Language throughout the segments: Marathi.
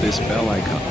this bell icon.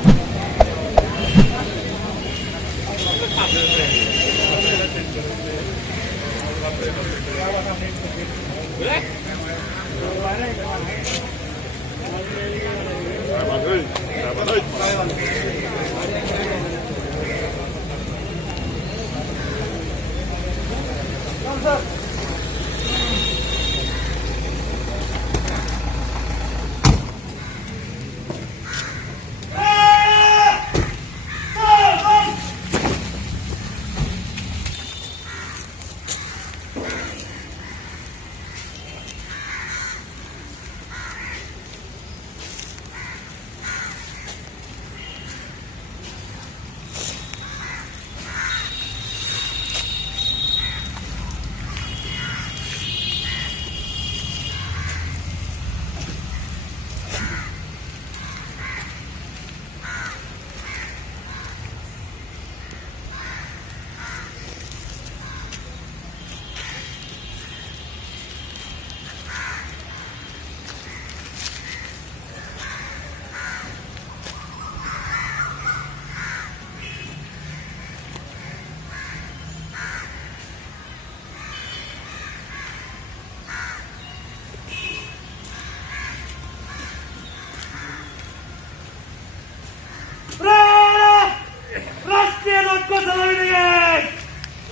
राष्ट्रीय लोक को सलामी देंगे।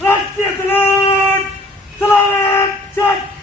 राष्ट्रीय सलाम सलाम चट।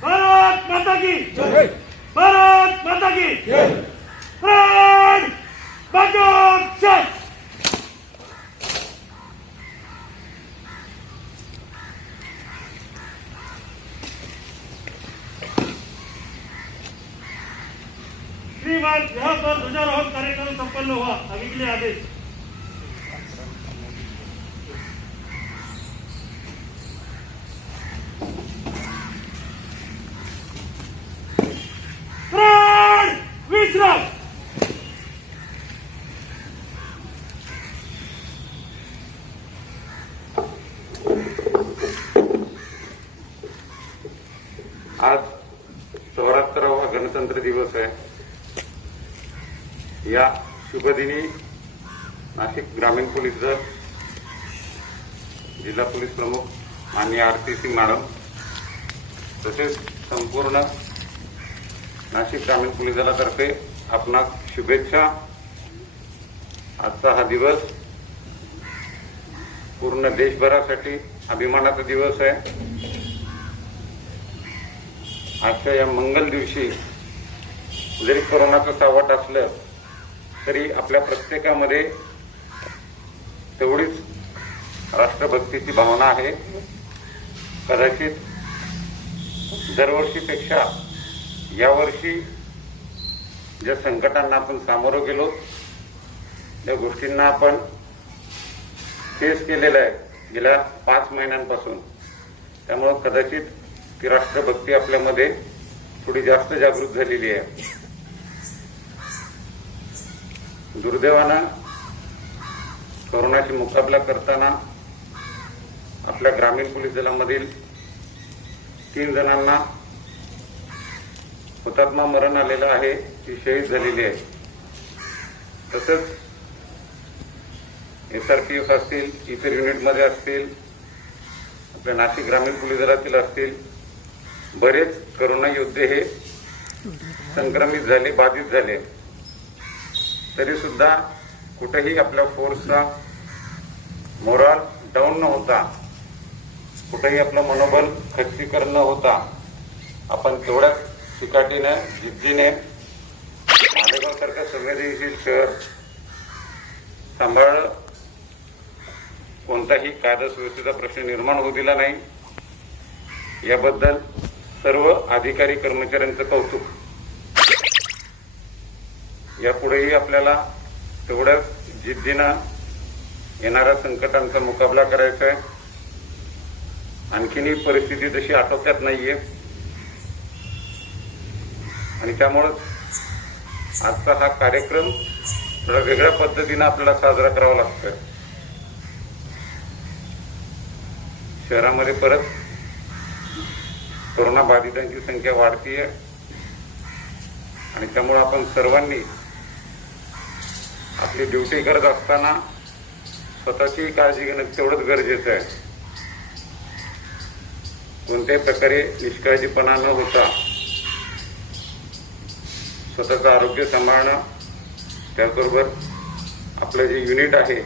भारत माता की जय। भारत माता की जय। प्राण बचाओ जय। श्रीमान यहाँ पर ध्वजारोहण कार्यक्रम संपन्न हुआ। अभी के लिए आदेश। विश्राम। आज 74वा गणतंत्र दिवस आहे। या शुभदिनी नाशिक ग्रामीण पोलीस दल, जिल्हा पोलीस प्रमुख माननीय आरती सिंग मॅडम तसेच संपूर्ण नाशिक ग्रामीण पोलीस दलातर्फे आपणास शुभेच्छा। आजचा हा दिवस पूर्ण देशभरासाठी अभिमानाचा दिवस आहे। आजच्या या मंगल दिवशी जरी कोरोनाचं सावट असलं तरी आपल्या प्रत्येकामध्ये तेवढीच राष्ट्रभक्तीची भावना आहे। कदाचित दरवर्षीपेक्षा यावर्षी ज्या संकटांना आपण सामोरं गेलो त्या गोष्टींना आपण फेस केलेलं आहे गेल्या 5 महिन्यांपासून। त्यामुळे कदाचित ती राष्ट्रभक्ती आपल्यामध्ये थोडी जास्त जागृत झालेली आहे। दुर्दैवानं कोरोनाशी मुकाबला करताना आपल्या ग्रामीण पोलीस दलामधील 3 जणांना हुतात्मा मरण आलेलं आहे, ती शहीद झालेली आहे। तसंच SRPF असतील, इतर युनिटमध्ये असतील, आपल्या नाशिक ग्रामीण पोलीस दलातील असतील, बरेच कोरोना योद्धे हे संक्रमित झाले, बाधित झाले। तरी सुद्धा कुठेही आपल्या फोर्सचा मोराल डाऊन न होता, कुठेही आपलं मनोबल खच्चीकरण न होता आपण तेवढ्याच चिकाटीने जिद्दीने मालेगावसारखं संवेदनशील शहर सांभाळलं. कोणताही कायदा सुव्यवस्थेचा प्रश्न निर्माण होऊ दिला नाही. याबद्दल सर्व अधिकारी कर्मचाऱ्यांचं कौतुक. यापुढेही आपल्याला तेवढ्याच जिद्दीनं येणाऱ्या संकटांचा मुकाबला करायचा आहे. आणखीनही परिस्थिती तशी आटोक्यात नाहीये आणि त्यामुळे आजचा हा कार्यक्रम थोडा वेगळ्या पद्धतीने आपल्याला साजरा करावा लागतोय. शहरामध्ये परत कोरोना बाधितांची संख्या वाढतीये आणि त्यामुळे आपण सर्वांनी आपली ड्युटी करत असताना स्वतःची काळजी घेणं तेवढंच गरजेचं आहे. कोणत्याही प्रकारे निष्काळजीपणा न होता स्वतःचं आरोग्य सांभाळणं, त्याचबरोबर आपलं जे युनिट आहे,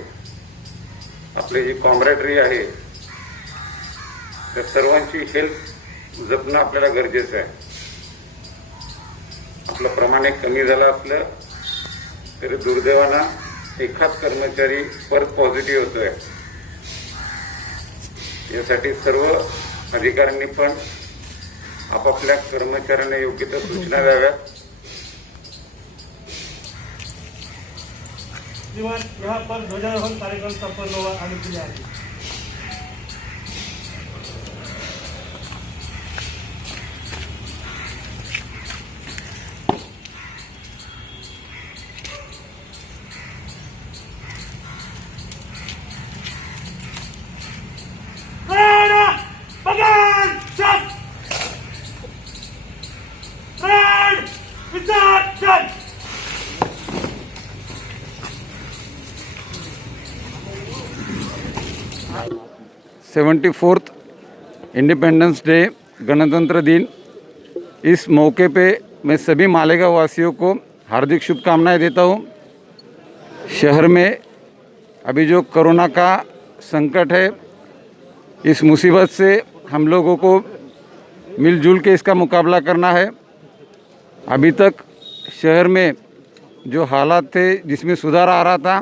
आपली जी कॉम्रेडरी आहे, त्या सर्वांची हेल्थ जपणं आपल्याला गरजेचं आहे. आपलं प्रमाण एक कमी झालं असलं तरी दुर्दैवानं एखाद कर्मचारी परत पॉझिटिव्ह होतोय. यासाठी सर्व अधिकाऱ्यांनी पण आपापल्या कर्मचाऱ्यांना योग्य त्या सूचना द्याव्यात. यहाँ पर ध्वजारोहण कार्यक्रम संपन्न हुआ. आनंद है. Reception! 74th इंडिपेंडेंस डे गणतंत्र दिन, इस मौके पे मैं सभी मालेगांव वासियों को हार्दिक शुभकामनाएं देता हूं। शहर में अभी जो कोरोना का संकट है, इस मुसीबत से हम लोगों को मिलजुल के इसका मुकाबला करना है। अभी तक शहर में जो हालात थे जिसमें सुधार आ रहा था,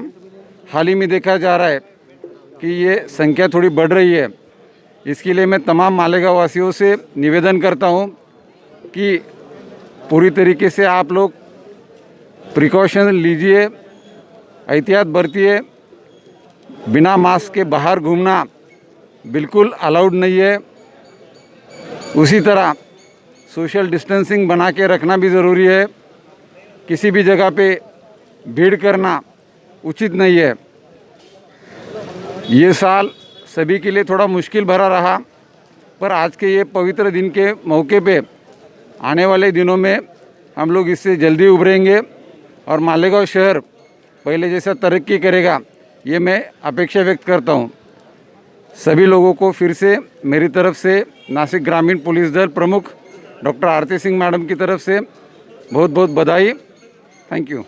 हाल ही में देखा जा रहा है कि ये संख्या थोड़ी बढ़ रही है। इसके लिए मैं तमाम मालेगांव वासियों से निवेदन करता हूँ कि पूरी तरीके से आप लोग प्रिकॉशन लीजिए, एहतियात बरतिए। बिना मास्क के बाहर घूमना बिल्कुल अलाउड नहीं है। उसी तरह सोशल डिस्टेंसिंग बना के रखना भी ज़रूरी है। किसी भी जगह पे भीड़ करना उचित नहीं है। ये साल सभी के लिए थोड़ा मुश्किल भरा रहा, पर आज के ये पवित्र दिन के मौके पे आने वाले दिनों में हम लोग इससे जल्दी उभरेंगे और मालेगांव शहर पहले जैसा तरक्की करेगा, ये मैं अपेक्षा व्यक्त करता हूँ। सभी लोगों को फिर से मेरी तरफ से नासिक ग्रामीण पुलिस दल प्रमुख डॉक्टर आरती सिंह मैडम की तरफ से बहुत बहुत बधाई। Thank you.